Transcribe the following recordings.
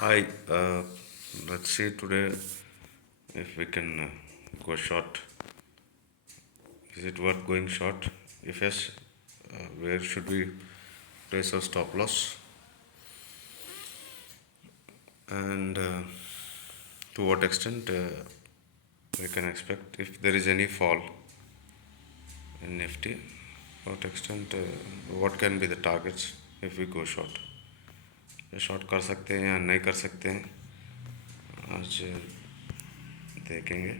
Hi, let's see today if we can go short. Is it worth going short? If yes, where should we place our stop loss? And to what extent we can expect if there is any fall in Nifty? What extent, what can be the targets if we go short? Short कर सकते हैं या नहीं कर सकते हैं आज देखेंगे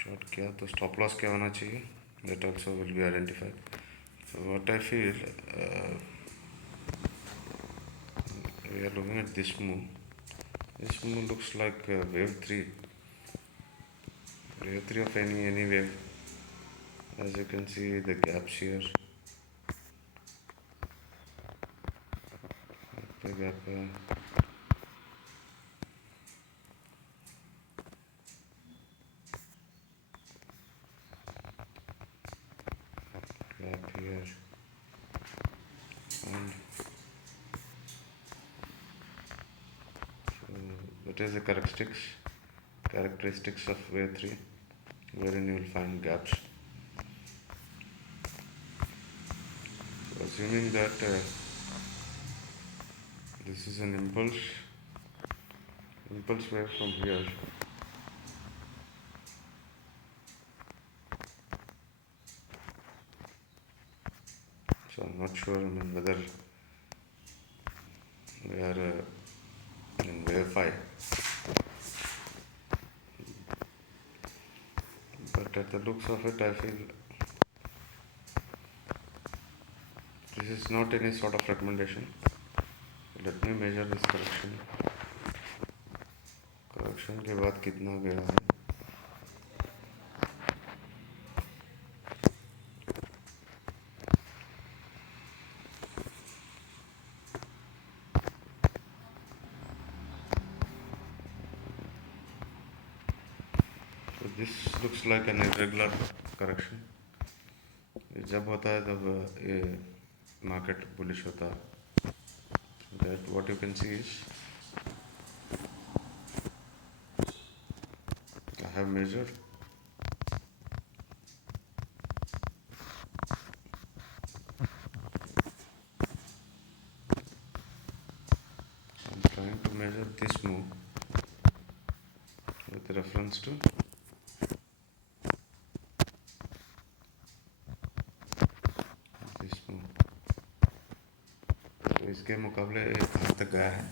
शॉर्ट किया तो स्टॉप लॉस क्या होना चाहिए that also will be identified so what I feel we are looking at this move looks like wave 3 of any wave as you can see the gaps here gap here and so that is the characteristics of wave 3 wherein you will find gaps. So assuming that this is an impulse wave from here, so I'm not sure whether we are in wave 5, but at the looks of it I feel this is not any sort of recommendation. Let me measure this correction के बाद कितना गया है so this looks like an irregular correction. जब होता है तब ये मार्केट बुलिश होता है. That what you can see is I have measured I'm trying to measure this move with reference to this move. तो इसके मुकाबले कहाँ तक गया है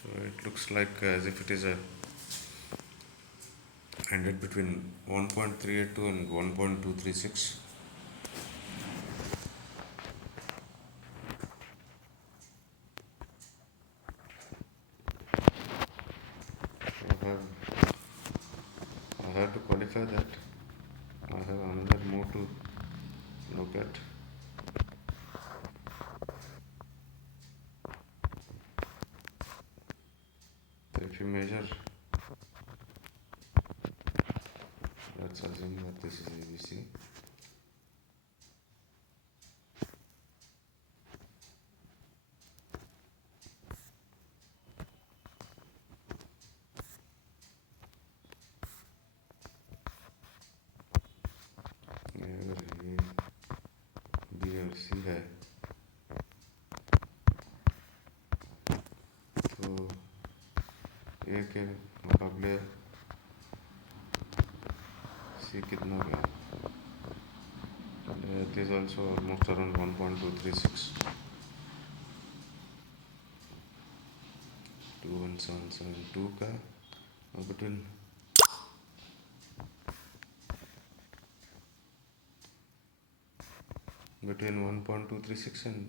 so it looks like as if it is a ended between 1.382 and 1.236. I have to qualify that. I have another move to look at. So if you measure, let's assume that this is ABC. अगर ये B और C है तो A के मुकाबले C कितना गया it is also almost around 1.236 21772 का between 1.236 and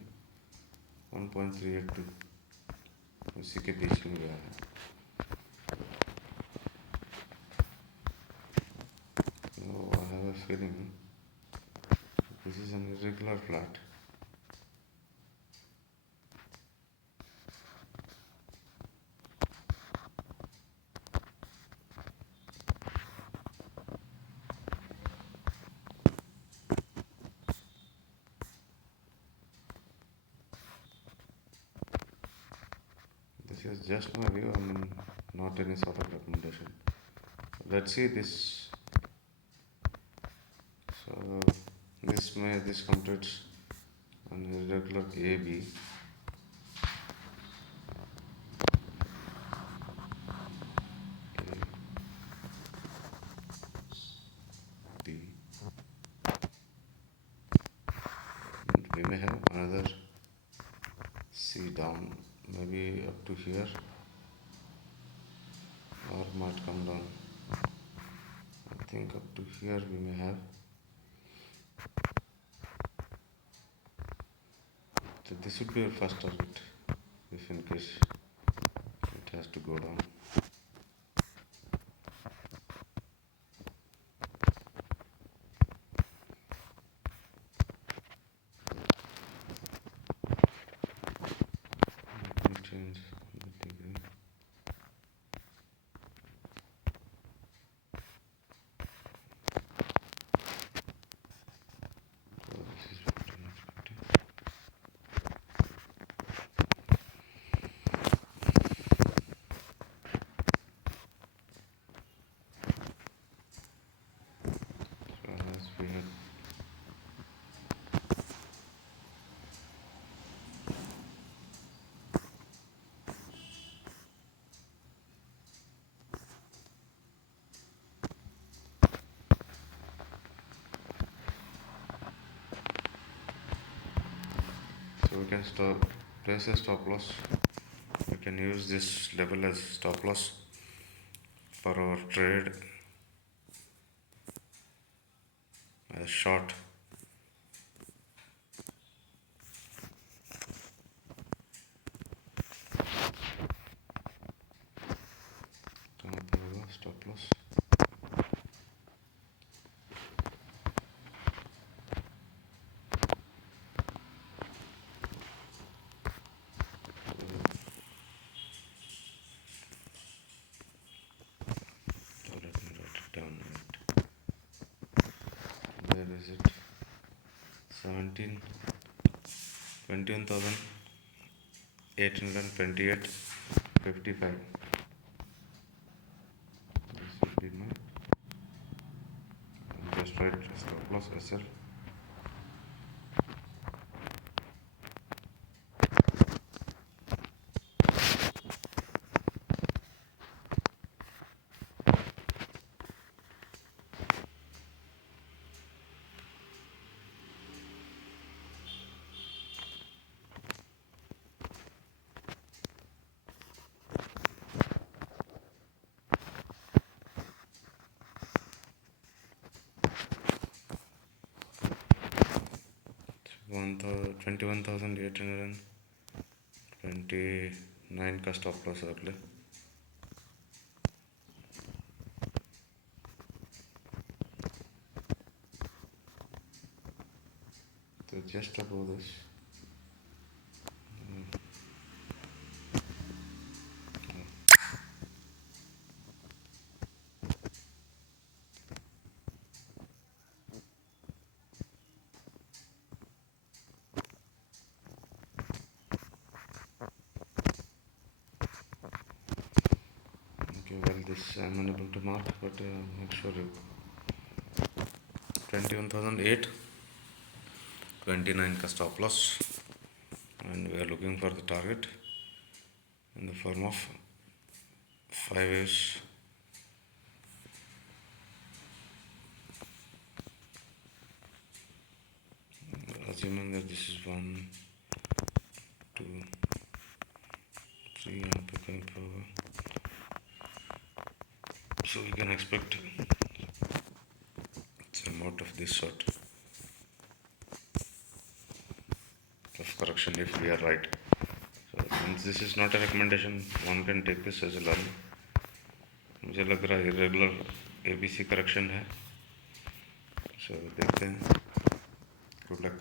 1.382 उसी के बीच में गया है. So I have a feeling this is an irregular flat. This is just my view, I mean, not any sort of recommendation. Let's see this. So this completes an irregular AB. B. And we may have another C down, maybe up to here, or might come down. I think up to here we may have. So this would be our first target, if in case it has to go down. Let me change the degree. So this is 50, not 50. So as we had so we can place a stop loss. We can use this level as stop loss for our trade as short. Stop loss. So let me write it down. Right. Where is it? 21,828.55. This would be my just write stop loss SL. One 21,829 का stop loss अगले. So just above this. Okay, well this I'm unable to mark, but make sure you 21,829 का stop loss, and we are looking for the target in the form of 5-ish. Assuming that this is 1, 2, 3 यहाँ पे कहीं पर होगा, so we can expect some out of this sort of correction if we are right. So since this is not a recommendation, one can take this as a learning. मुझे लग रहा है irregular ABC correction है, so देखते हैं. Good luck.